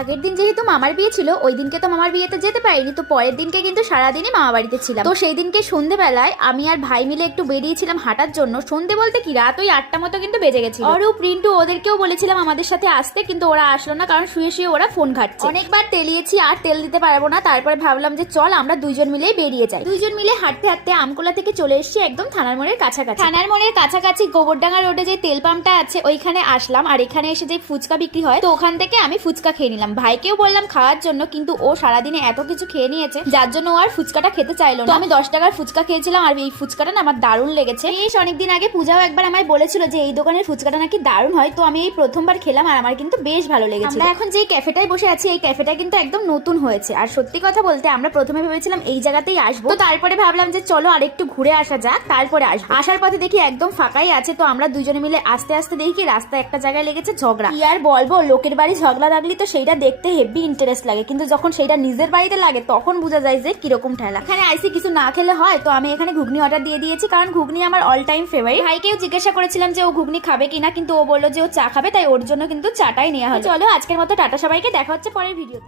আগের দিন যেহেতু মামার বিয়ে ছিল, ওই দিনকে তো মামার বিয়েতে যেতে পারিনি, তো পরের দিনকে কিন্তু সারাদিনই মামা বাড়িতে ছিলাম। তো সেই দিনকে সন্ধ্যেবেলায় আমি আর ভাই মিলে একটু বেরিয়েছিলাম হাঁটার জন্য। সন্ধ্যে বলতে কি, রাত ওই 8টা মতো কিন্তু বেজে গেছিল। অরূপ, রিন্টু ওদেরকেও বলেছিলাম আমাদের সাথে আসতে, কিন্তু ওরা আসলো না, কারণ শুয়ে শুয়ে ওরা ফোন ঘাটছে। অনেকবার তেলিয়েছি, আর তেল দিতে পারবো না। তারপরে ভাবলাম যে চল আমরা দুইজন মিলেই বেরিয়ে যাই। দুইজন মিলে হাঁটতে হাঁটতে আমকোলা থেকে চলে এসেছি একদম থানার মোড়ের কাছাকাছি। থানার মোড়ের কাছাকাছি গোবরডাঙ্গা রোডে যে তেল পাম্পটা আছে ওইখানে আসলাম, আর এখানে এসে যে ফুচকা বিক্রি হয়, তো ওখান থেকে আমি ফুচকা খেয়ে নিলাম। ভাইকেও বললাম খাওয়ার জন্য, কিন্তু ও সারাদিনে এত কিছু খেয়ে নিয়েছে যার জন্য ও আর ফুচকাটা খেতে চাইলো না। তো আমি 10 টাকার ফুচকা খেয়েছিলাম, আর এই ফুচকাটা না আমার দারুণ লেগেছে। বেশ অনেকদিন আগে পূজাও একবার আমায় বলেছিল যে এই দোকানের ফুচকাটা নাকি দারুণ হয়, তো আমি এই প্রথমবার খেলাম আর আমার কিন্তু বেশ ভালো লেগেছে। আমরা এখন যে ক্যাফেটায় বসে আছি, এই ক্যাফেটা কিন্তু একদম নতুন হয়েছে। আর সত্যি কথা বলতে আমরা প্রথমে ভেবেছিলাম এই জায়গাতেই আসবো, তো তারপরে ভাবলাম যে চলো আর একটু ঘুরে আসা যাক, তারপরে আসবো। আসার পথে দেখি একদম ফাঁকাই আছে, তো আমরা দুজনে মিলে আস্তে আস্তে দেখি রাস্তায় একটা জায়গায় লেগেছে ঝগড়া। কি আর বলবো, লোকের বাড়ি ঝগড়া লাগলি তো সেইটা দেখতে হেভি ইন্টারেস্ট লাগে, কিন্তু যখন সেইটা নিজের বাড়িতে লাগে তখন বোঝা যায় যে কিরকম ঠেলা। এখানে আইসি কিছু না খেলে হয়, তো আমি এখানে ঘুগনি অর্ডার দিয়ে দিয়েছি, কারণ ঘুগনি আমার অল টাইম ফেভারিট। ভাইকেও জিজ্ঞাসা করেছিলাম যে ও ঘুগনি খাবে কিনা, কিন্তু ও বললো যে ও চা খাবে, তাই ওর জন্য কিন্তু চাটাই নেওয়া হলো। চলো আজকের মতো টাটা সবাইকে, দেখা হচ্ছে পরের ভিডিও।